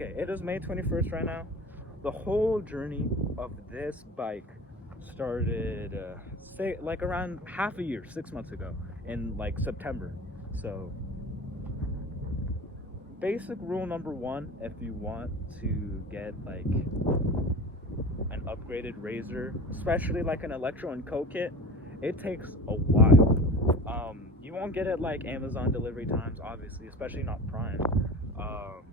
Okay, it is May 21st right now. The whole journey of this bike started, say, like around half a year, 6 months ago, in like September. So, basic rule number one, if you want to get like an upgraded Razor, especially like an Electro and Co kit, it takes a while. You won't get it like Amazon delivery times, obviously, especially not Prime. Um,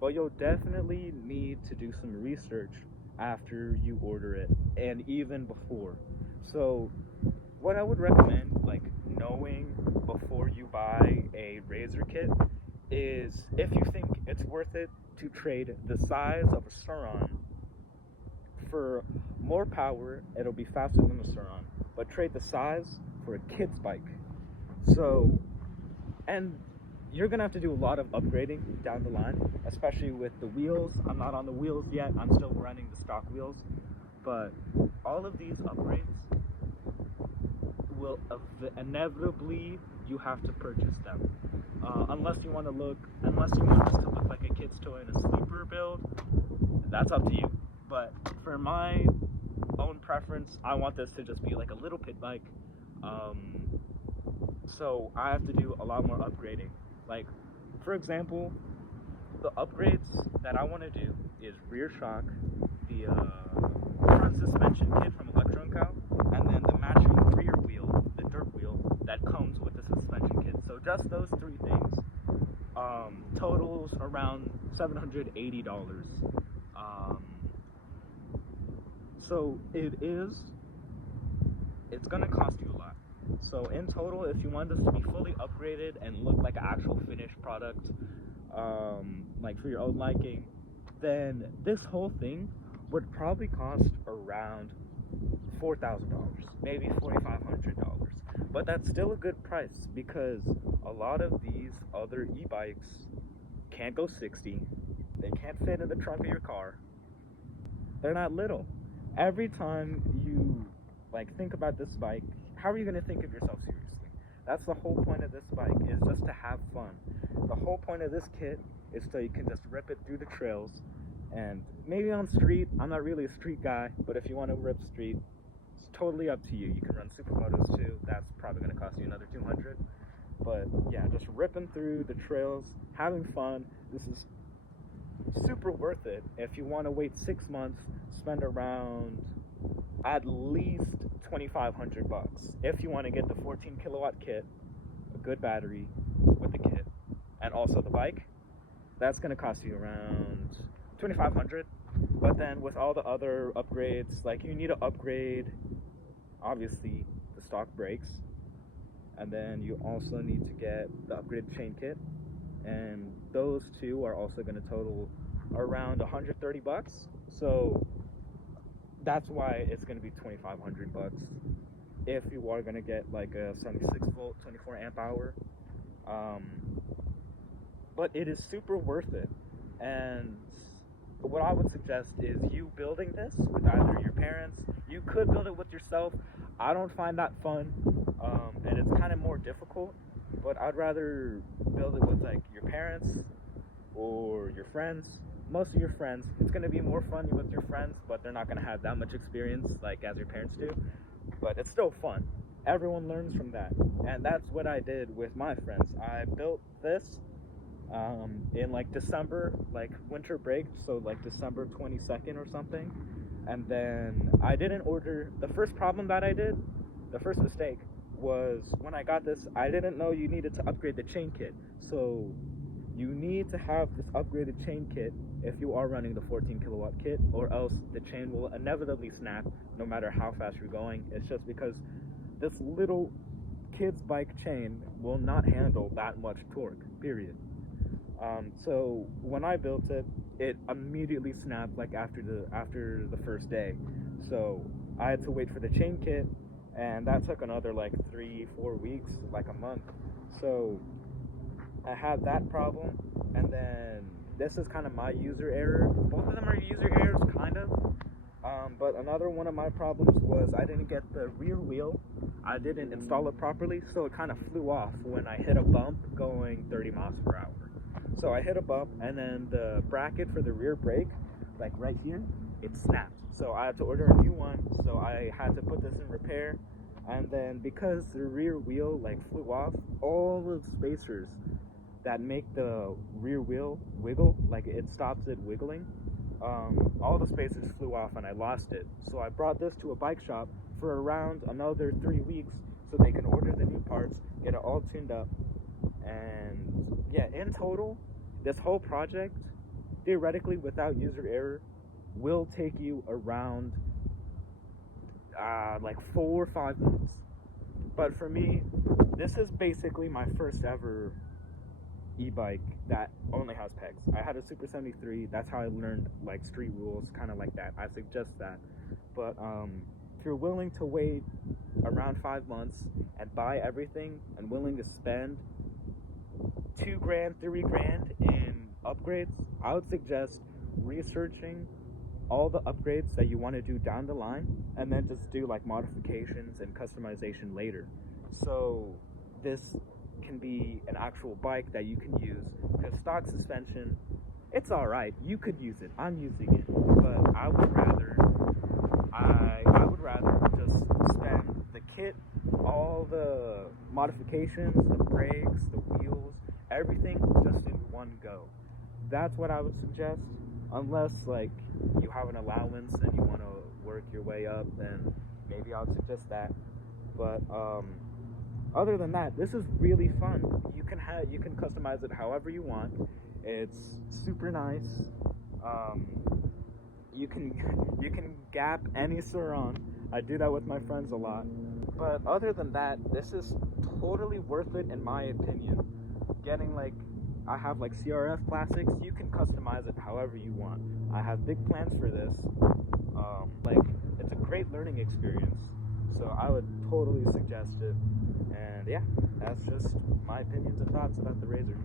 but you'll definitely need to do some research after you order it and even before. So, what I would recommend, like knowing before you buy a Razor kit, is if you think it's worth it to trade the size of a Suron for more power, it'll be faster than the Suron, but trade the size for a kid's bike. So, and you're gonna have to do a lot of upgrading down the line, especially with the wheels. I'm not on the wheels yet, I'm still running the stock wheels, but all of these upgrades will inevitably, you have to purchase them. Unless you want this to look like a kid's toy in a sleeper build, that's up to you. But for my own preference, I want this to just be like a little pit bike. So I have to do a lot more upgrading. Like, for example, the upgrades that I want to do is rear shock, the front suspension kit from Electro & Co, and then the matching rear wheel, the dirt wheel, that comes with the suspension kit. So just those three things totals around $780. So it's gonna cost you a lot. So in total, if you want this to be fully upgraded and look like an actual finished product, like for your own liking, then this whole thing would probably cost around $4,000, maybe $4,500. But that's still a good price because a lot of these other e-bikes can't go 60. They can't fit in the trunk of your car. They're not little. Every time you like think about this bike, how are you going to think of yourself seriously? That's the whole point of this bike, is just to have fun. The whole point of this kit is so you can just rip it through the trails, and maybe on street. I'm not really a street guy, but if you want to rip street, it's totally up to you. You can run supermotos too. That's probably going to cost you another $200. But yeah, just ripping through the trails, having fun. This is super worth it. If you want to wait 6 months, spend around at least $2,500 if you want to get the 14 kilowatt kit, a good battery with the kit, and also the bike. That's going to cost you around $2,500. But then with all the other upgrades, like you need to upgrade obviously the stock brakes, and then you also need to get the upgraded chain kit, and those two are also going to total around $130. So that's why it's going to be $2,500 if you are going to get like a 76 volt 24 amp hour. But it is super worth it. And what I would suggest is you building this with either your parents. You could build it with yourself. I don't find that fun, and it's kind of more difficult, but I'd rather build it with like your parents or your friends. Most of your friends. It's going to be more fun with your friends, but they're not going to have that much experience like as your parents do. But it's still fun. Everyone learns from that. And that's what I did with my friends. I built this in like December, like winter break, so like December 22nd or something. And then I didn't order. The first mistake was when I got this, I didn't know you needed to upgrade the chain kit. So you need to have this upgraded chain kit if you are running the 14 kilowatt kit, or else the chain will inevitably snap no matter how fast you're going. It's just because this little kid's bike chain will not handle that much torque, period. So when I built it, it immediately snapped like after the first day. So I had to wait for the chain kit, and that took another like 3-4 weeks, like a month. So I had that problem, and then this is kind of my user error. Both of them are user errors, kind of. But another one of my problems was I didn't get the rear wheel. I didn't install it properly, so it kind of flew off when I hit a bump going 30 miles per hour. So I hit a bump, and then the bracket for the rear brake, like right here, it snapped. So I had to order a new one. So I had to put this in repair. And then because the rear wheel like flew off, all the spacers that make the rear wheel wiggle, like it stops it wiggling, all the spacers flew off and I lost it. So I brought this to a bike shop for around another 3 weeks so they can order the new parts, get it all tuned up. And yeah, in total, this whole project, theoretically without user error, will take you around like 4 or 5 months. But for me, this is basically my first ever e-bike that only has pegs. I had a Super 73. That's how I learned like street rules, kind of like that. I suggest that. But if you're willing to wait around 5 months and buy everything and willing to spend $2,000, $3,000 in upgrades, I would suggest researching all the upgrades that you want to do down the line and then just do like modifications and customization later. So this can be an actual bike that you can use, because stock suspension, it's all right, you could use it, I'm using it, but I would rather just spend the kit, all the modifications, the brakes, the wheels, everything just in one go. That's what I would suggest, unless like you have an allowance and you want to work your way up, then maybe I would suggest that. But other than that, this is really fun. You can customize it however you want. It's super nice. You can gap any Saran. I do that with my friends a lot. But other than that, this is totally worth it in my opinion. Getting like, I have like CRF classics. You can customize it however you want. I have big plans for this. Like, it's a great learning experience. So I would totally suggest it. And yeah, that's just my opinions and thoughts about the Razor.